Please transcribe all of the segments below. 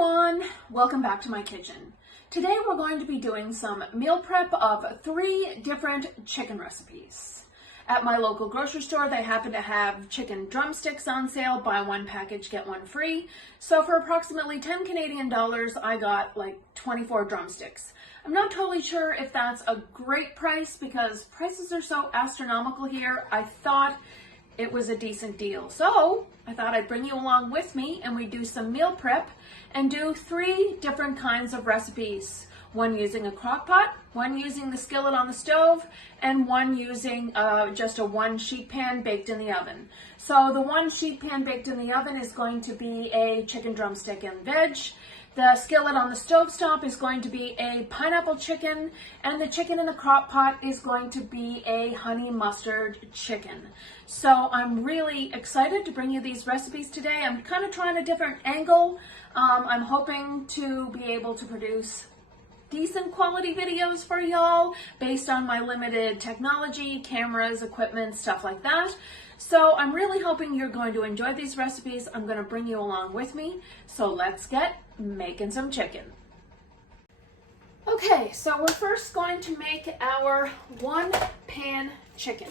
everyone, welcome back to my kitchen. Today we're going to be doing some meal prep of 3 different chicken recipes. At my local grocery store they happen to have chicken drumsticks on sale, buy one package get one free. So for approximately 10 Canadian dollars I got like 24 drumsticks. I'm not totally sure if that's a great price because prices are so astronomical here. I thought it was a decent deal. So I thought I'd bring you along with me and we do some meal prep and do 3 different kinds of recipes. One using a crock pot, one using the skillet on the stove, and one using just a 1 sheet pan baked in the oven. So the 1 sheet pan baked in the oven is going to be a chicken drumstick and veg. The skillet on the stovetop is going to be a pineapple chicken, and the chicken in the crock pot is going to be a honey mustard chicken. So I'm really excited to bring you these recipes today. I'm kind of trying a different angle. I'm hoping to be able to produce decent quality videos for y'all based on my limited technology, cameras, equipment, stuff like that. So I'm really hoping you're going to enjoy these recipes. I'm going to bring you along with me. So let's get making some chicken. Okay, so we're first going to make our 1 pan chicken.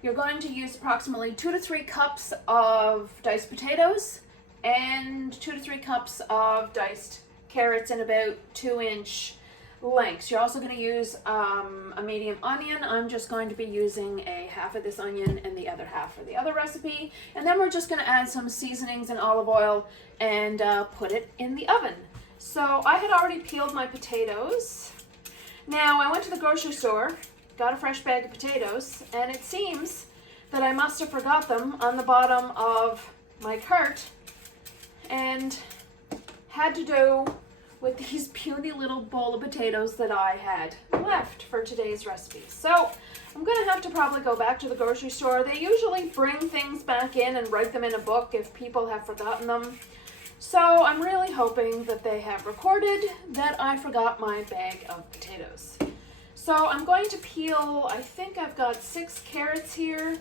You're going to use approximately 2 to 3 cups of diced potatoes and 2 to 3 cups of diced carrots in about 2-inch lengths. You're also going to use a medium onion. I'm just going to be using a half of this onion and the other half for the other recipe. And then we're just going to add some seasonings and olive oil and put it in the oven. So I had already peeled my potatoes. Now I went to the grocery store, got a fresh bag of potatoes, and it seems that I must have forgot them on the bottom of my cart and had to do with these puny little bowl of potatoes that I had left for today's recipe. So I'm going to have to probably go back to the grocery store. They usually bring things back in and write them in a book if people have forgotten them. So I'm really hoping that they have recorded that I forgot my bag of potatoes. So I'm going to peel, I think I've got 6 carrots here.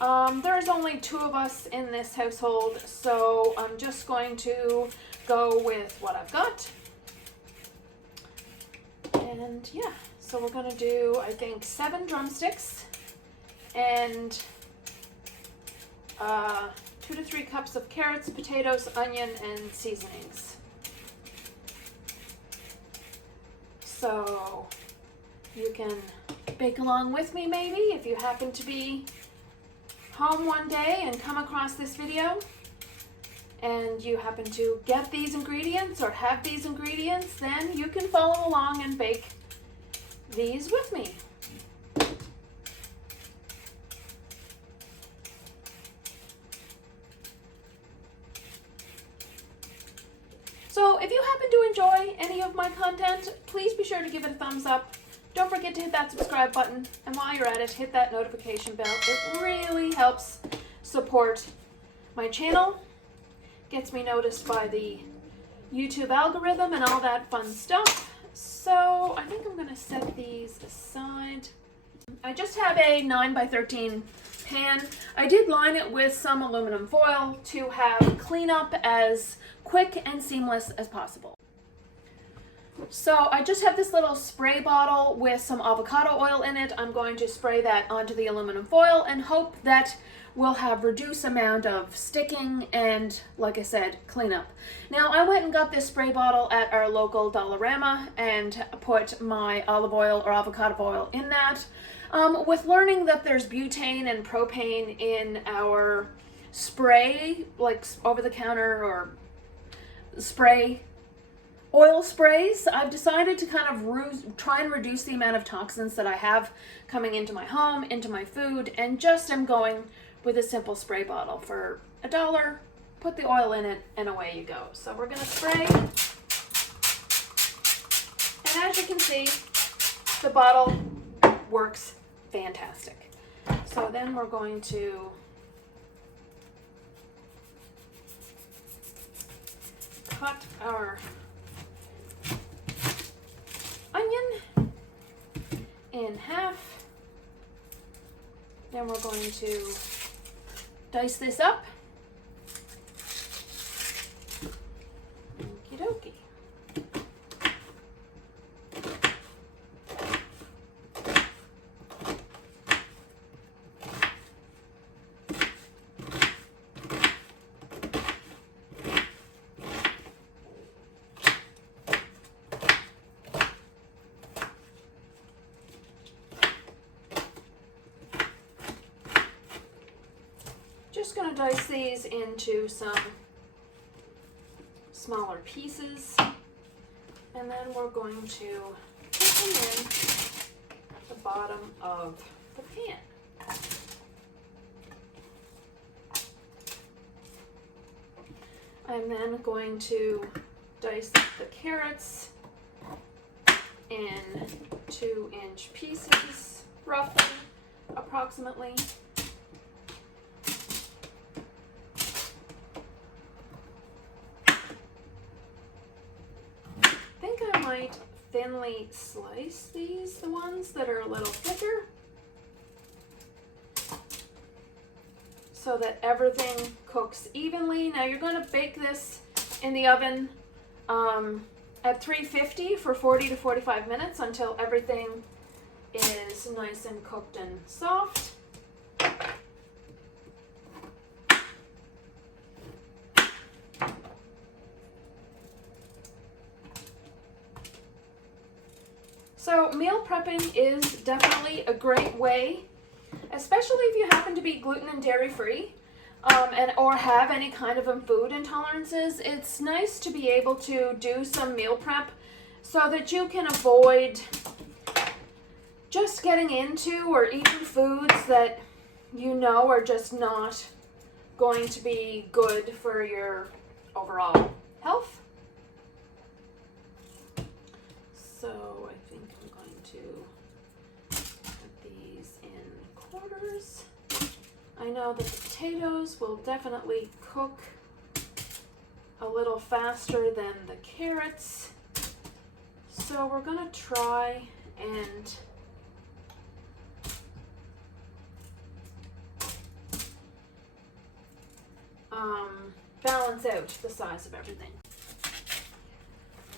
There's only 2 of us in this household, so I'm just going to go with what I've got. And yeah, so we're going to do, I think, 7 drumsticks and 2 to 3 cups of carrots, potatoes, onion, and seasonings. So you can bake along with me maybe if you happen to be home one day and come across this video and you happen to get these ingredients or have these ingredients, then you can follow along and bake these with me. So if you happen to enjoy any of my content, please be sure to give it a thumbs up. Don't forget to hit that subscribe button, and while you're at it, hit that notification bell. It really helps support my channel, gets me noticed by the YouTube algorithm and all that fun stuff. So I think I'm going to set these aside. I just have a 9x13 pan. I did line it with some aluminum foil to have cleanup as quick and seamless as possible. So I just have this little spray bottle with some avocado oil in it. I'm going to spray that onto the aluminum foil and hope that we'll have reduced amount of sticking and, like I said, cleanup. Now I went and got this spray bottle at our local Dollarama and put my olive oil or avocado oil in that. With learning that there's butane and propane in our spray, like over the counter or spray oil sprays, I've decided to kind of try and reduce the amount of toxins that I have coming into my home, into my food, and just am going with a simple spray bottle for $1. Put the oil in it and away you go. So we're going to spray, and as you can see, the bottle works fantastic. So then we're going to cut our onion in half. Then we're going to dice this up just going to dice these into some smaller pieces, and then we're going to put them in the bottom of the pan. I'm then going to dice the carrots in 2-inch pieces, roughly, approximately. I think I might thinly slice these, the ones that are a little thicker, so that everything cooks evenly. Now you're going to bake this in the oven at 350 for 40 to 45 minutes until everything is nice and cooked and soft. So meal prepping is definitely a great way, especially if you happen to be gluten and dairy free, or have any kind of food intolerances. It's nice to be able to do some meal prep so that you can avoid just getting into or eating foods that you know are just not going to be good for your overall health. So I think I'm going to put these in quarters. I know that the potatoes will definitely cook a little faster than the carrots. So we're going to try and balance out the size of everything.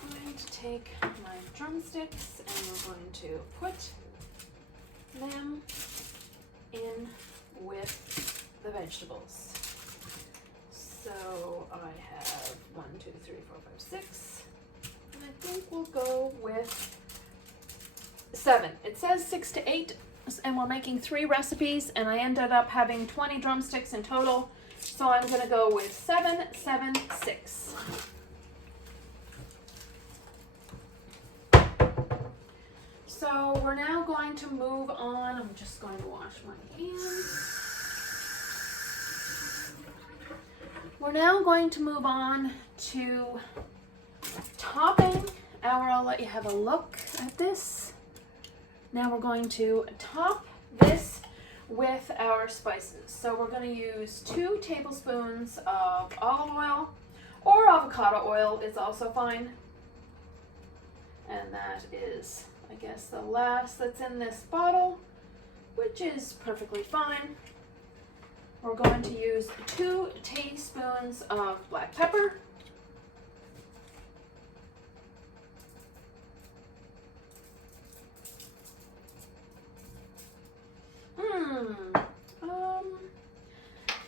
I'm going to take my drumsticks and we're going to put them in with the vegetables. So I have 1, 2, 3, 4, 5, 6, and I think we'll go with 7. It says 6 to 8, and we're making 3 recipes, and I ended up having 20 drumsticks in total. So I'm going to go with 7, 7, 6. So we're now going to move on. I'm just going to wash my hands. We're now going to move on to topping our, I'll let you have a look at this. Now we're going to top this with our spices. So we're going to use 2 tablespoons of olive oil, or avocado oil is also fine. And that is, I guess, the last that's in this bottle, which is perfectly fine. We're going to use 2 teaspoons of black pepper.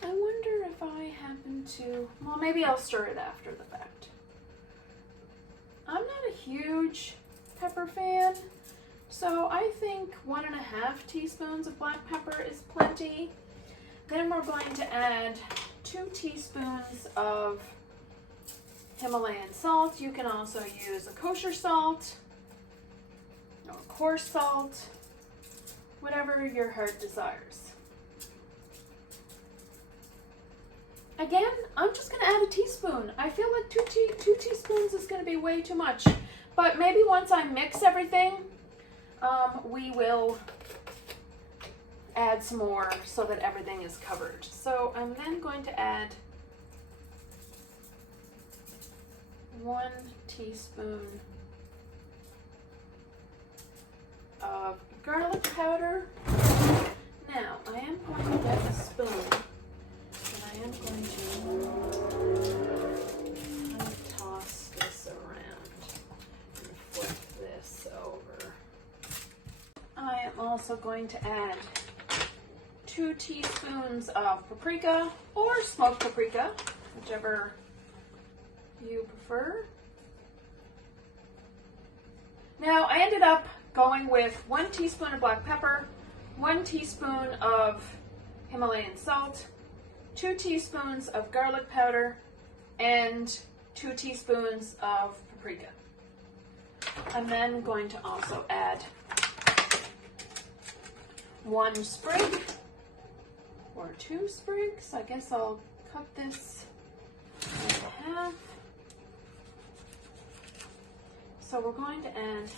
I wonder if I happen to, well, maybe I'll stir it after the fact. I'm not a huge pepper fan, so I think 1.5 teaspoons of black pepper is plenty. Then we're going to add 2 teaspoons of Himalayan salt. You can also use a kosher salt or coarse salt, whatever your heart desires. Again, I'm just going to add a teaspoon. I feel like 2 teaspoons is going to be way too much. But maybe once I mix everything, we will add some more so that everything is covered. So I'm then going to add 1 teaspoon of garlic powder. Now, I am going to get a spoon, and I am going to kind of toss this around and flip this over. I am also going to add 2 teaspoons of paprika, or smoked paprika, whichever you prefer. Now, I ended up going with 1 teaspoon of black pepper, 1 teaspoon of Himalayan salt, 2 teaspoons of garlic powder, and 2 teaspoons of paprika. I'm then going to also add 1 sprig or 2 sprigs. I guess I'll cut this in half. So we're going to add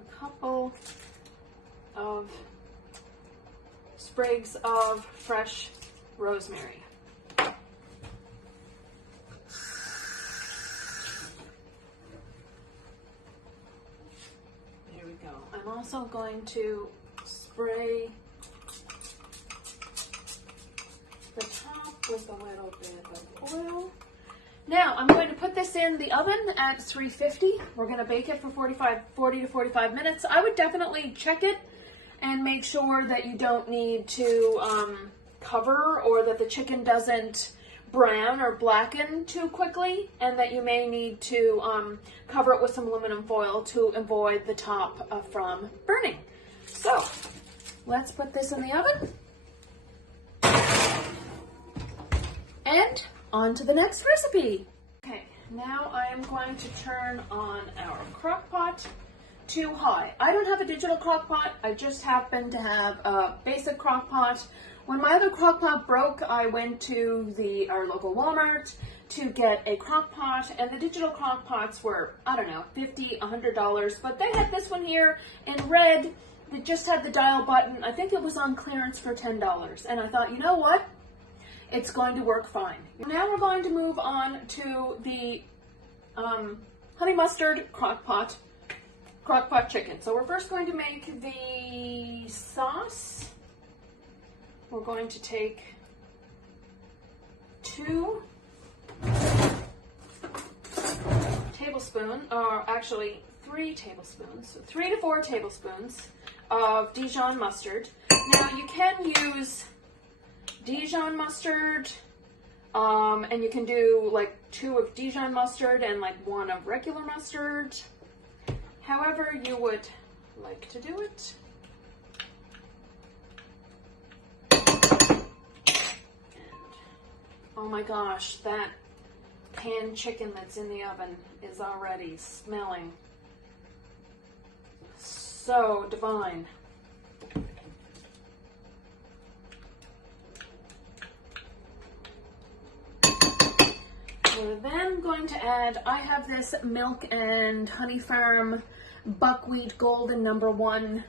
a couple of sprigs of fresh rosemary. There we go. I'm also going to spray the top with a little bit of oil. Now I'm going to put this in the oven at 350. We're going to bake it for 40 to 45 minutes. I would definitely check it and make sure that you don't need to cover, or that the chicken doesn't brown or blacken too quickly, and that you may need to cover it with some aluminum foil to avoid the top from burning. So let's put this in the oven. And on to the next recipe. Okay, now I am going to turn on our crock pot to high. I don't have a digital crock pot. I just happen to have a basic crock pot. When my other crock pot broke, I went to our local Walmart to get a crock pot, and the digital crock pots were, I don't know, $50, $100, but they had this one here in red that just had the dial button. I think it was on clearance for $10, and I thought, you know what? It's going to work fine. Now we're going to move on to the honey mustard crock pot chicken. So we're first going to make the sauce. We're going to take 2 tablespoons, or actually 3 tablespoons, so 3 to 4 tablespoons of Dijon mustard. Now you can use Dijon mustard, and you can do like 2 of Dijon mustard and like 1 of regular mustard, however you would like to do it. Oh my gosh, that pan chicken that's in the oven is already smelling so divine. We're then going to add, I have this Milk and Honey Farm buckwheat golden #1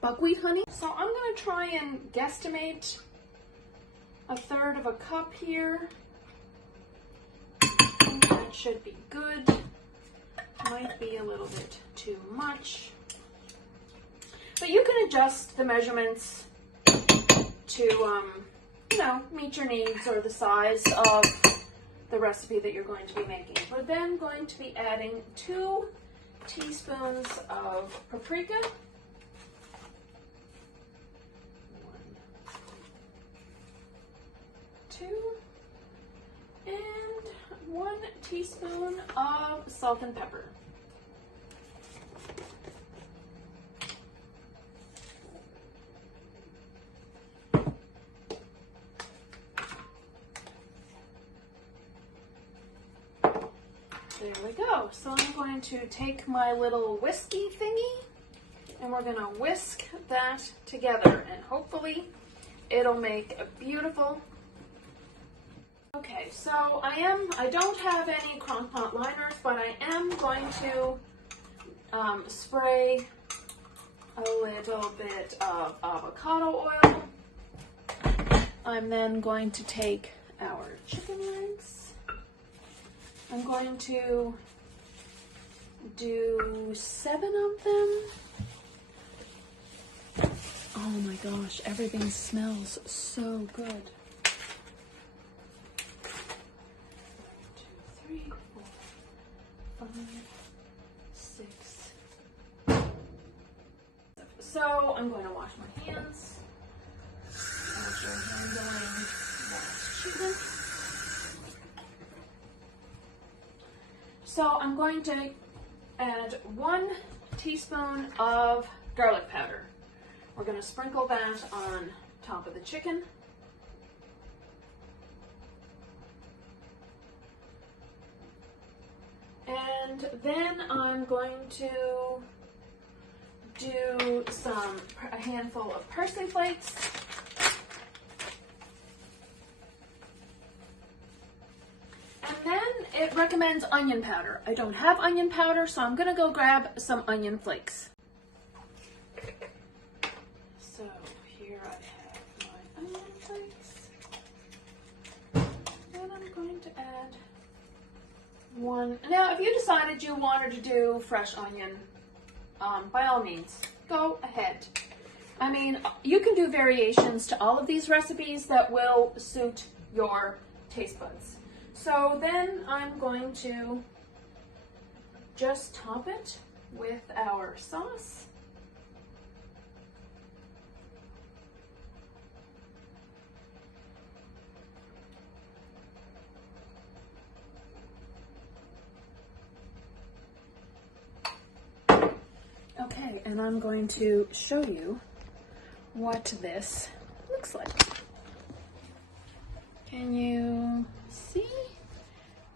buckwheat honey. So I'm going to try and guesstimate 1/3 of a cup here. That should be good. Might be a little bit too much. But you can adjust the measurements to, you know, meet your needs or the size of the recipe that you're going to be making. We're then going to be adding 2 teaspoons of paprika. 1, 2, and 1 teaspoon of salt and pepper. There we go. So I'm going to take my little whiskey thingy, and we're going to whisk that together, and hopefully it'll make a beautiful. Okay, so I don't have any crock pot liners, but I am going to spray a little bit of avocado oil. I'm then going to take our chicken legs. I'm going to do 7 of them. Oh my gosh, everything smells so good. 1, 2, 3, 4, 5, 6. So I'm going to wash my hands after handling that chicken. So I'm going to add 1 teaspoon of garlic powder. We're going to sprinkle that on top of the chicken. And then I'm going to do a handful of parsley flakes. And then it recommends onion powder. I don't have onion powder, so I'm gonna go grab some onion flakes. So here I have my onion flakes. And I'm going to add one. Now, if you decided you wanted to do fresh onion, by all means, go ahead. I mean, you can do variations to all of these recipes that will suit your taste buds. So then I'm going to just top it with our sauce. Okay, and I'm going to show you what this looks like. Can you see?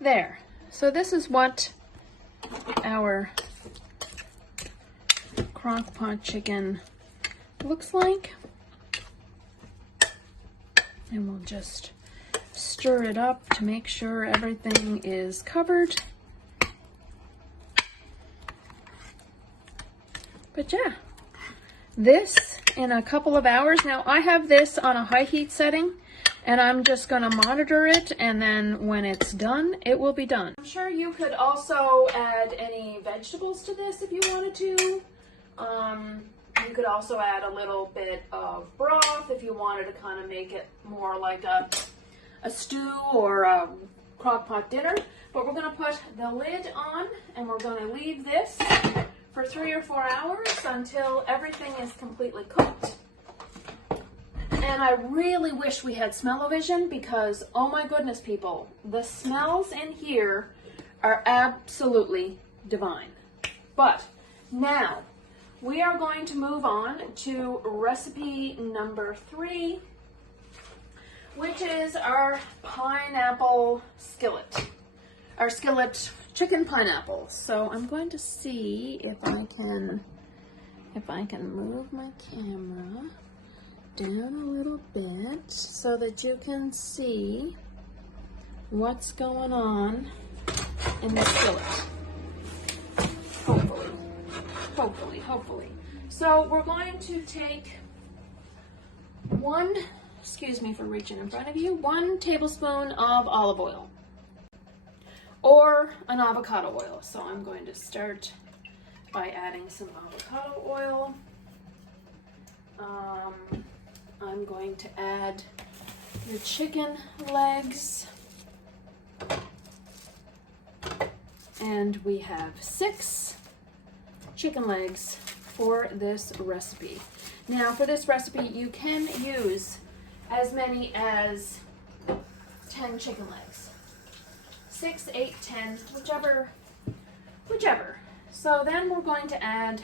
There. So this is what our crock pot chicken looks like. And we'll just stir it up to make sure everything is covered. But yeah, this in a couple of hours. Now I have this on a high heat setting, and I'm just gonna monitor it, and then when it's done, it will be done. I'm sure you could also add any vegetables to this if you wanted to. You could also add a little bit of broth if you wanted to kind of make it more like a stew or a crock pot dinner. But we're gonna put the lid on, and we're gonna leave this for 3 or 4 hours until everything is completely cooked. And I really wish we had smell-o-vision because, oh my goodness, people, the smells in here are absolutely divine. But now we are going to move on to recipe number 3, which is our pineapple skillet. Our skillet chicken pineapple. So I'm going to see if I can move my camera down a little bit so that you can see what's going on in the skillet. Hopefully. So we're going to take excuse me for reaching in front of you, 1 tablespoon of olive oil or an avocado oil. So I'm going to start by adding some avocado oil. I'm going to add the chicken legs. And we have 6 chicken legs for this recipe. Now for this recipe, you can use as many as 10 chicken legs. 6, 8, 10, whichever. So then we're going to add,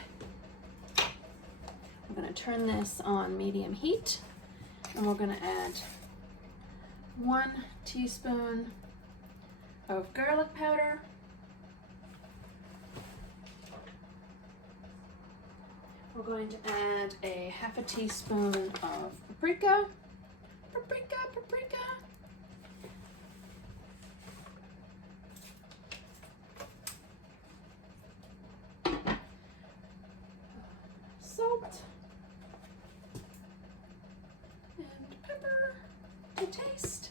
I'm going to turn this on medium heat, and we're going to add 1 teaspoon of garlic powder, we're going to add a ½ teaspoon of paprika, salt, and pepper to taste.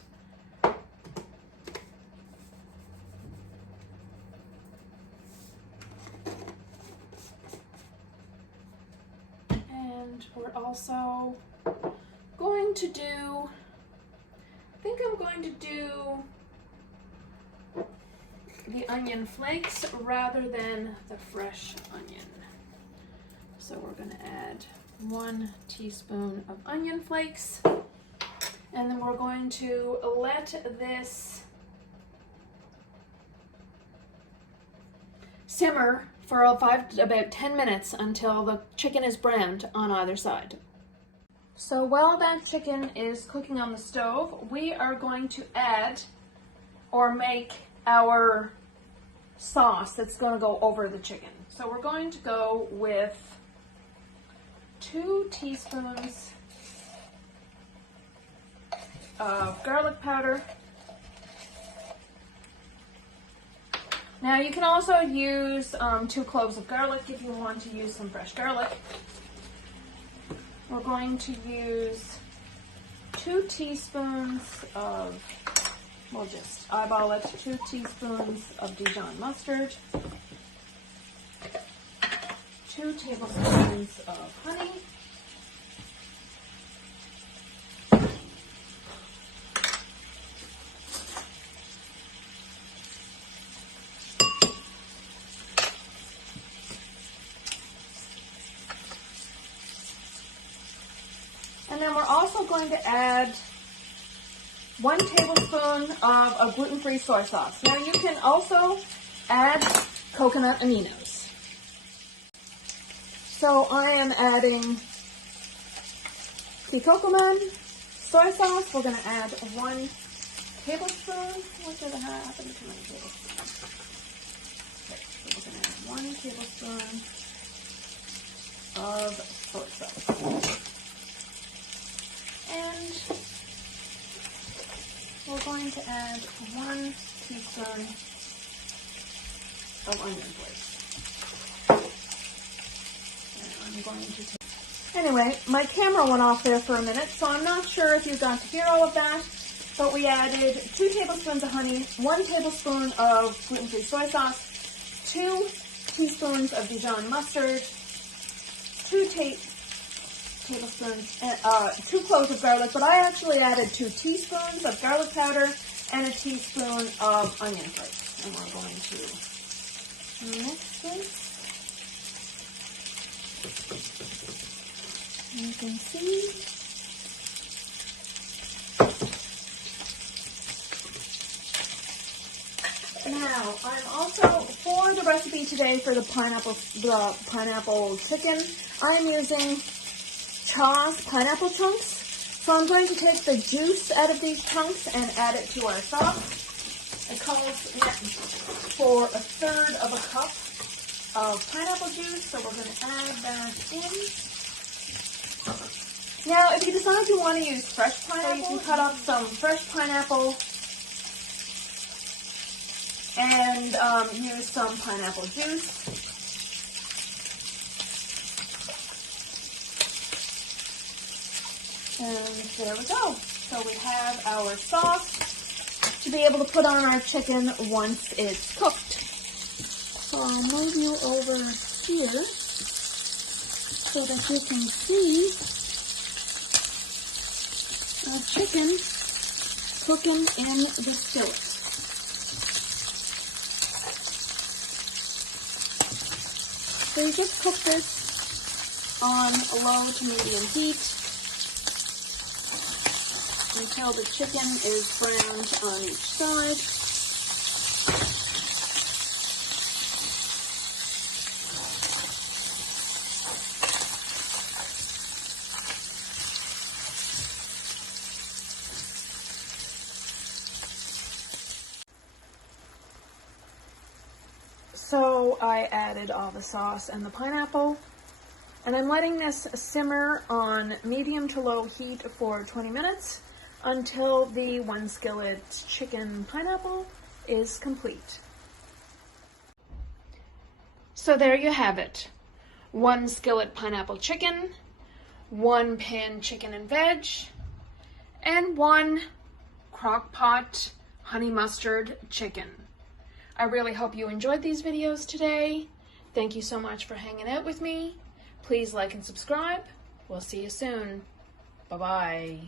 And we're also going to do, I think I'm going to do the onion flakes rather than the fresh onion. So we're going to add 1 teaspoon of onion flakes, and then we're going to let this simmer for about 10 minutes until the chicken is browned on either side. So while that chicken is cooking on the stove, we are going to add or make our sauce that's going to go over the chicken. So we're going to go with 2 teaspoons of garlic powder. Now you can also use 2 cloves of garlic if you want to use some fresh garlic. We're going to use 2 teaspoons of, we'll just eyeball it, 2 teaspoons of Dijon mustard, 2 tablespoons of honey, and then we're also going to add 1 tablespoon of a gluten-free soy sauce. Now you can also add coconut aminos. So I am adding Kikkoman soy sauce. We're going to add 1 tablespoon. What did I happen to my tablespoon? Okay, so we're going to add 1 tablespoon of soy sauce. And we're going to add 1 teaspoon of onion flakes. And I'm going to take... Anyway, my camera went off there for a minute, so I'm not sure if you got to hear all of that, but we added 2 tablespoons of honey, 1 tablespoon of gluten-free soy sauce, 2 teaspoons of Dijon mustard, 2 tablespoons, 2 cloves of garlic, but I actually added 2 teaspoons of garlic powder and a teaspoon of onion flakes. And we're going to mix this. You can see. Now, I'm also, for the recipe today for the pineapple chicken, I'm using Chaw's pineapple chunks. So I'm going to take the juice out of these chunks and add it to our sauce. It calls for 1/3 of a cup of pineapple juice, so we're going to add that in. Now, if you decide you want to use fresh pineapple, you can cut up some fresh pineapple and use some pineapple juice. And there we go. So we have our sauce to be able to put on our chicken once it's cooked. So I'll move you over here so that you can see our chicken cooking in the skillet. So you just cook this on low to medium heat until the chicken is browned on each side. So I added all the sauce and the pineapple, and I'm letting this simmer on medium to low heat for 20 minutes until the 1 skillet chicken pineapple is complete. So there you have it. 1 skillet pineapple chicken, 1 pan chicken and veg, and 1 crock pot honey mustard chicken. I really hope you enjoyed these videos today. Thank you so much for hanging out with me. Please like and subscribe. We'll see you soon. Bye-bye.